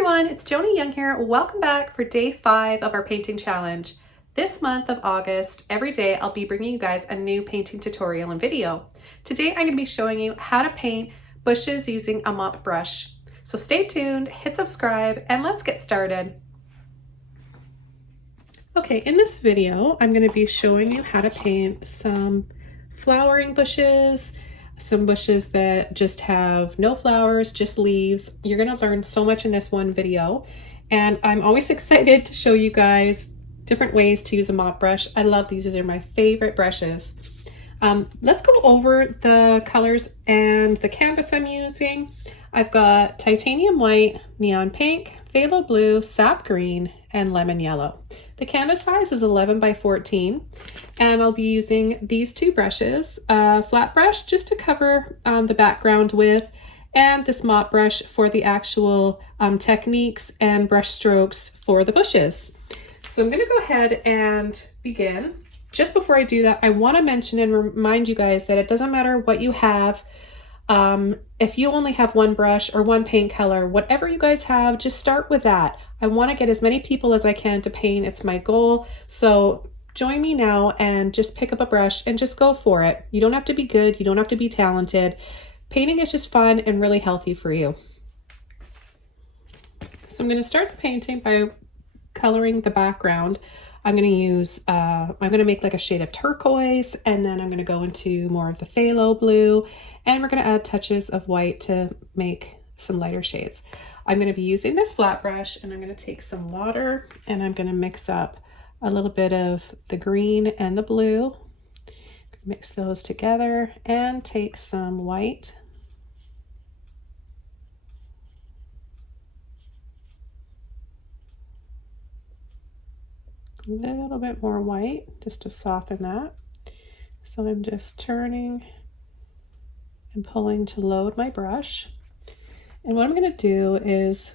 everyone, it's Joni Young here. Welcome back for day 5 of our painting challenge. This month of August, every day I'll be bringing you guys a new painting tutorial and video. Today I'm going to be showing you how to paint bushes using a mop brush. So stay tuned, hit subscribe, and let's get started. Okay, in this video I'm going to be showing you how to paint some flowering bushes, some bushes that just have no flowers, just leaves. You're going to learn so much in this one video, and I'm always excited to show you guys different ways to use a mop brush. I love these. These are my favorite brushes. Let's go over the colors and the canvas I'm using. I've got titanium white, neon pink, phthalo blue, sap green, and lemon yellow. The canvas size is 11 by 14, and I'll be using these two brushes, a flat brush just to cover the background with, and this mop brush for the actual techniques and brush strokes for the bushes. So I'm going to go ahead and begin. Just before I do that, I want to mention and remind you guys that it doesn't matter what you have. If you only have one brush or one paint color, whatever you guys have, just start with that. I want to get as many people as I can to paint. It's my goal. So join me now and just pick up a brush and just go for it. You don't have to be good. You don't have to be talented. Painting is just fun and really healthy for you. So I'm going to start the painting by coloring the background. I'm going to make like a shade of turquoise, and then I'm going to go into more of the phthalo blue, and we're going to add touches of white to make some lighter shades. I'm going to be using this flat brush, and I'm going to take some water and I'm going to mix up a little bit of the green and the blue, mix those together, and take some white. A little bit more white just to soften that. So I'm just turning and pulling to load my brush. And what I'm going to do is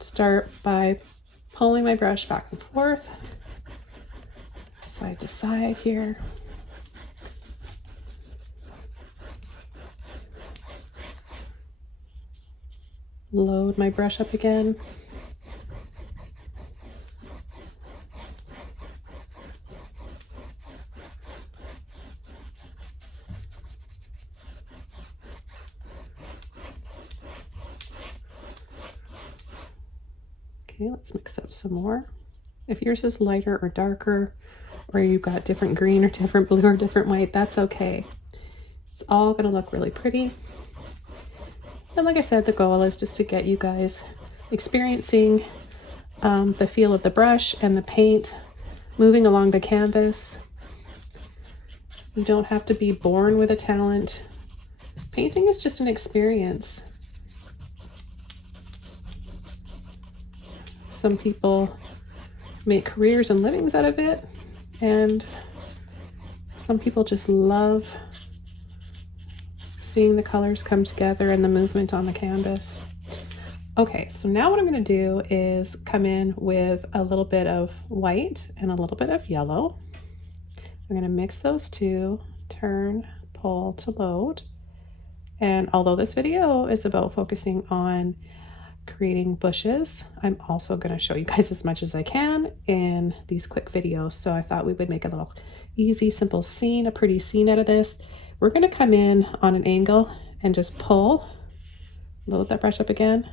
start by pulling my brush back and forth, side to side here. Load my brush up again. Okay, let's mix up some more. If yours is lighter or darker, or you've got different green or different blue or different white, that's okay. It's all going to look really pretty. And like I said, the goal is just to get you guys experiencing the feel of the brush and the paint moving along the canvas. You don't have to be born with a talent. Painting is just an experience. Some people make careers and livings out of it, and some people just love seeing the colors come together and the movement on the canvas. Okay, so now what I'm going to do is come in with a little bit of white and a little bit of yellow. I'm going to mix those two, turn, pull to load. And although this video is about focusing on creating bushes, I'm also going to show you guys as much as I can in these quick videos. So I thought we would make a little easy, simple scene, a pretty scene out of this. We're going to come in on an angle and just pull, load that brush up again,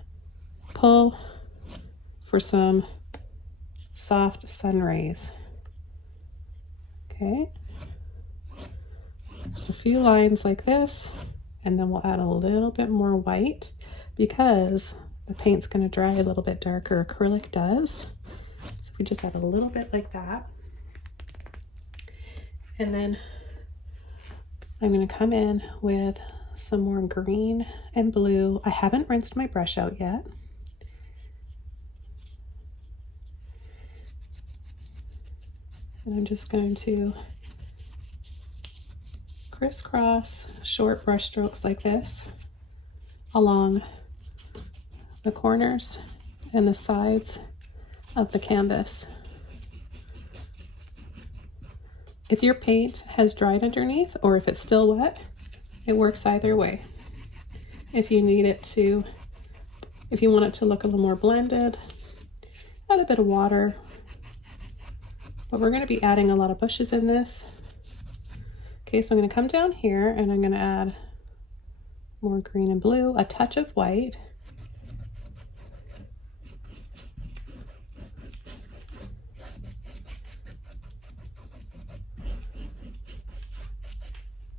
pull for some soft sun rays. Okay, just a few lines like this, and then we'll add a little bit more white because the paint's going to dry a little bit darker. Acrylic does. So we just add a little bit like that. And then I'm going to come in with some more green and blue. I haven't rinsed my brush out yet. And I'm just going to crisscross short brush strokes like this along the corners and the sides of the canvas. If your paint has dried underneath or if it's still wet, it works either way. If you need it to If you want it to look a little more blended, add a bit of water. But we're going to be adding a lot of bushes in this. Okay, so I'm going to come down here and I'm going to add more green and blue, a touch of white.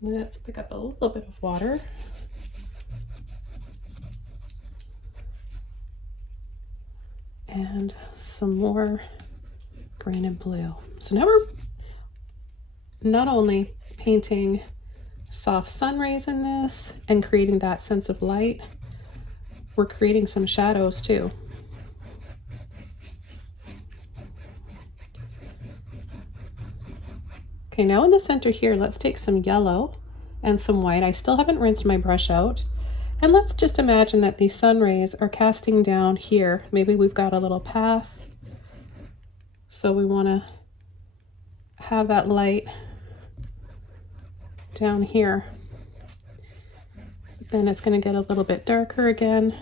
Let's pick up a little bit of water. And some more green and blue. So now we're not only painting soft sun rays in this and creating that sense of light, we're creating some shadows too. Okay, now in the center here, let's take some yellow and some white. I still haven't rinsed my brush out. And let's just imagine that these sun rays are casting down here. Maybe we've got a little path. So we want to have that light down here. Then it's going to get a little bit darker again.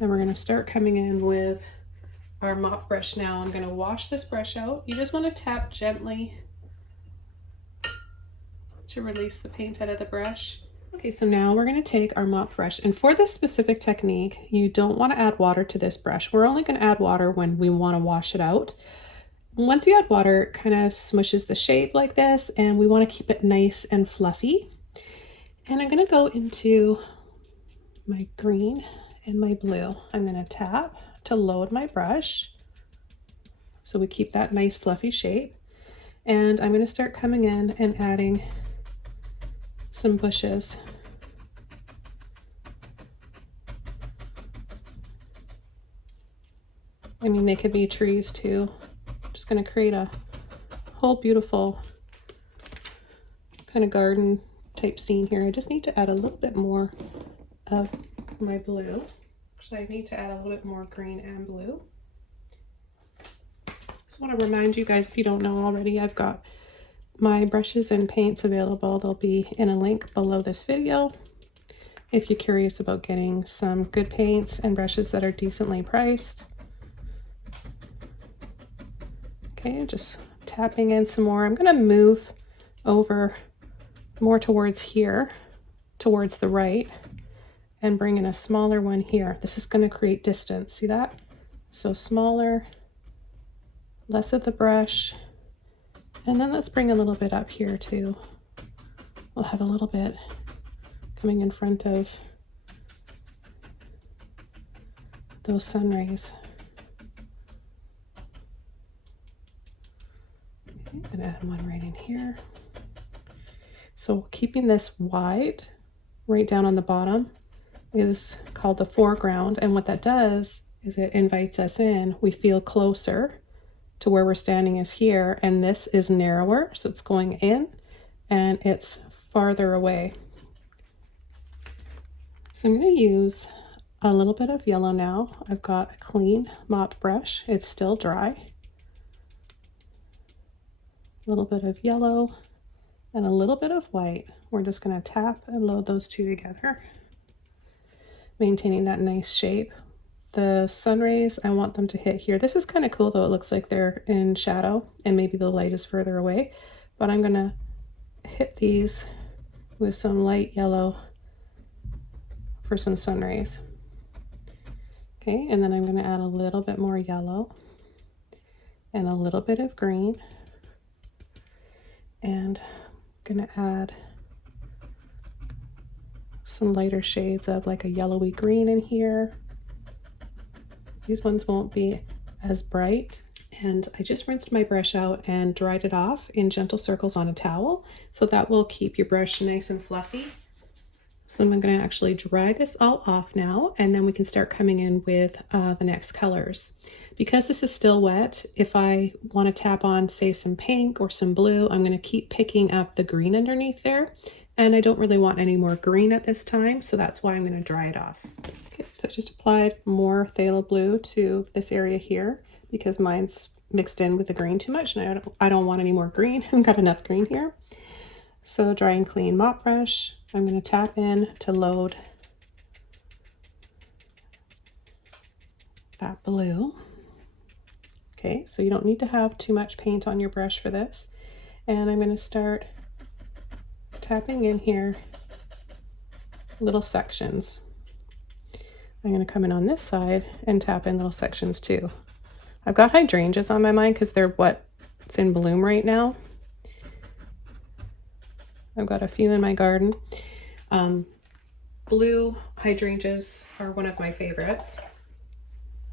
And we're going to start coming in with our mop brush now. I'm going to wash this brush out. You just want to tap gently to release the paint out of the brush. Okay, so now we're going to take our mop brush, and for this specific technique, you don't want to add water to this brush. We're only going to add water when we want to wash it out. Once you add water, it kind of smushes the shape like this, and we want to keep it nice and fluffy. And I'm going to go into my green and my blue. I'm going to tap to load my brush so we keep that nice fluffy shape. And I'm going to start coming in and adding some bushes. I mean, they could be trees too. I'm just going to create a whole beautiful kind of garden type scene here. I just need to add a little bit more of my blue. Actually, I need to add a little bit more green and blue. Just want to remind you guys, if you don't know already, I've got my brushes and paints available. They'll be in a link below this video if you're curious about getting some good paints and brushes that are decently priced. Okay, just tapping in some more. I'm going to move over more towards here, towards the right, and bring in a smaller one here. This is going to create distance. See that? So smaller, less of the brush. And then let's bring a little bit up here too. We'll have a little bit coming in front of those sun rays. Okay, I'm gonna add one right in here. So keeping this wide, right down on the bottom, is called the foreground. And what that does is it invites us in. We feel closer to where we're standing is here, and this is narrower, so it's going in and it's farther away. So I'm going to use a little bit of yellow now. I've got a clean mop brush. It's still dry. A little bit of yellow and a little bit of white. We're just going to tap and load those two together, maintaining that nice shape. The sun rays, I want them to hit here. This is kind of cool though. It looks like they're in shadow and maybe the light is further away, but I'm gonna hit these with some light yellow for some sun rays. Okay, and then I'm gonna add a little bit more yellow and a little bit of green, and I'm gonna add some lighter shades of like a yellowy green in here. These ones won't be as bright. And I just rinsed my brush out and dried it off in gentle circles on a towel. So that will keep your brush nice and fluffy. So I'm going to actually dry this all off now, and then we can start coming in with the next colors. Because this is still wet, if I want to tap on, say, some pink or some blue, I'm going to keep picking up the green underneath there. And I don't really want any more green at this time, so that's why I'm going to dry it off. Okay, so I just applied more phthalo blue to this area here because mine's mixed in with the green too much, and I don't want any more green. I've got enough green here. So dry and clean mop brush. I'm going to tap in to load that blue. Okay, so you don't need to have too much paint on your brush for this. And I'm going to start tapping in here little sections. I'm going to come in on this side and tap in little sections too. I've got hydrangeas on my mind because they're what's in bloom right now. I've got a few in my garden. Blue hydrangeas are one of my favorites.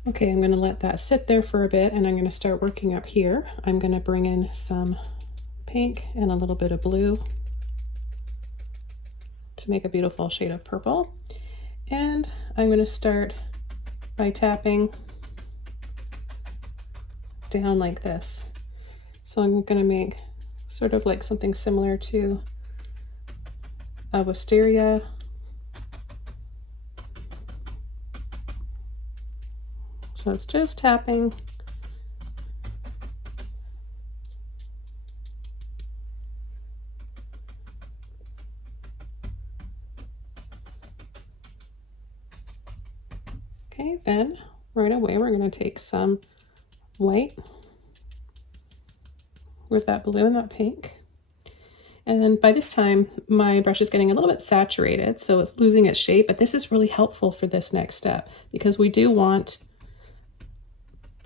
Okay, I'm going to let that sit there for a bit and I'm going to start working up here. I'm going to bring in some pink and a little bit of blue to make a beautiful shade of purple. And I'm going to start by tapping down like this. So I'm going to make sort of like something similar to a wisteria. So it's just tapping. Okay, then right away we're going to take some white with that blue and that pink. And by this time, my brush is getting a little bit saturated, so it's losing its shape, but this is really helpful for this next step because we do want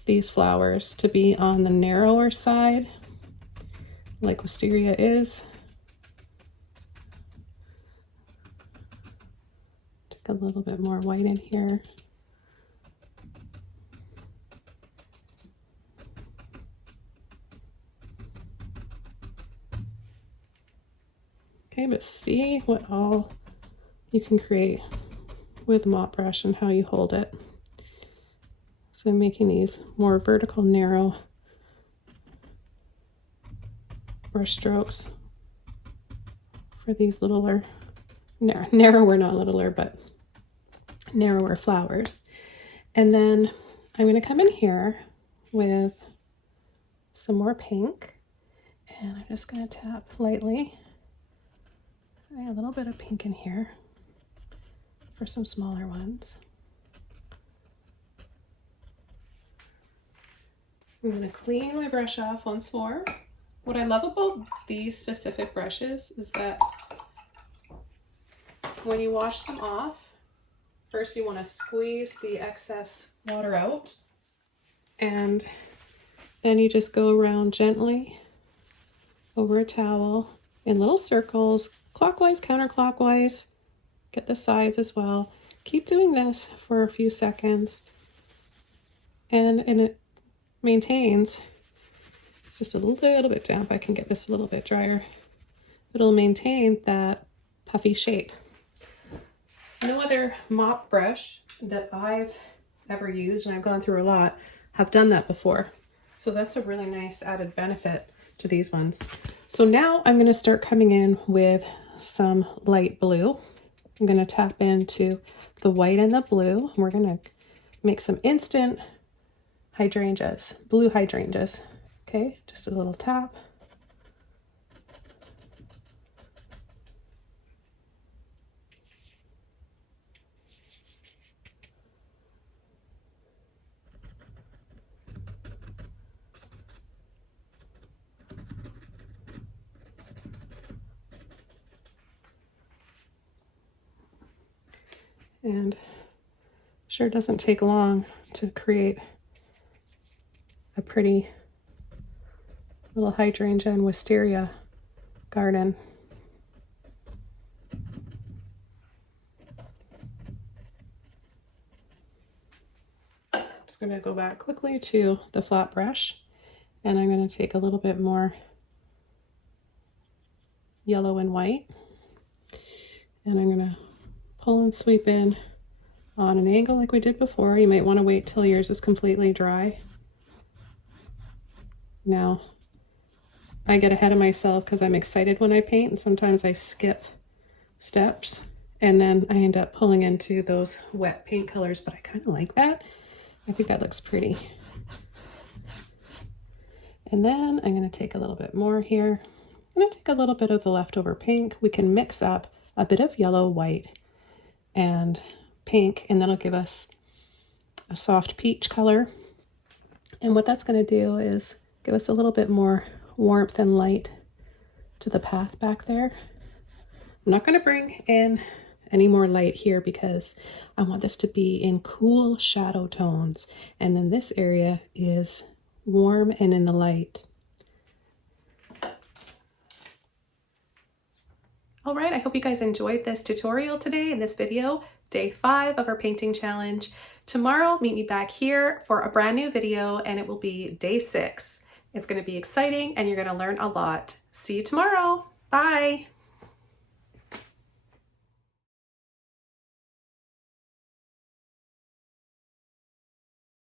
these flowers to be on the narrower side, like wisteria is. Take a little bit more white in here. Okay, but see what all you can create with mop brush and how you hold it. So I'm making these more vertical, narrow brush strokes for these littler, narrower, not littler, but narrower flowers. And then I'm going to come in here with some more pink, and I'm just going to tap lightly. A little bit of pink in here for some smaller ones. I'm going to clean my brush off once more. What I love about these specific brushes is that when you wash them off, first you want to squeeze the excess water out, and then you just go around gently over a towel in little circles, clockwise, counterclockwise. Get the sides as well. Keep doing this for a few seconds, and it maintains. It's just a little bit damp. I can get this a little bit drier. It'll maintain that puffy shape. No other mop brush that I've ever used, and I've gone through a lot, have done that before. So that's a really nice added benefit to these ones. So now I'm going to start coming in with some light blue. I'm going to tap into the white and the blue. We're going to make some instant hydrangeas, blue hydrangeas. Okay, just a little tap. And sure doesn't take long to create a pretty little hydrangea and wisteria garden. Just going to go back quickly to the flat brush, and I'm going to take a little bit more yellow and white, and I'm going to pull and sweep in on an angle like we did before. You might want to wait till yours is completely dry. Now, I get ahead of myself because I'm excited when I paint, and sometimes I skip steps and then I end up pulling into those wet paint colors, but I kind of like that. I think that looks pretty. And then I'm going to take a little bit more here. I'm going to take a little bit of the leftover pink. We can mix up a bit of yellow, white, and pink, and that'll give us a soft peach color. And what that's going to do is give us a little bit more warmth and light to the path back there. I'm not going to bring in any more light here because I want this to be in cool shadow tones. And then this area is warm and in the light. All right, I hope you guys enjoyed this tutorial today in this video, day 5 of our painting challenge. Tomorrow, meet me back here for a brand new video, and it will be day 6. It's going to be exciting and you're going to learn a lot. See you tomorrow. Bye.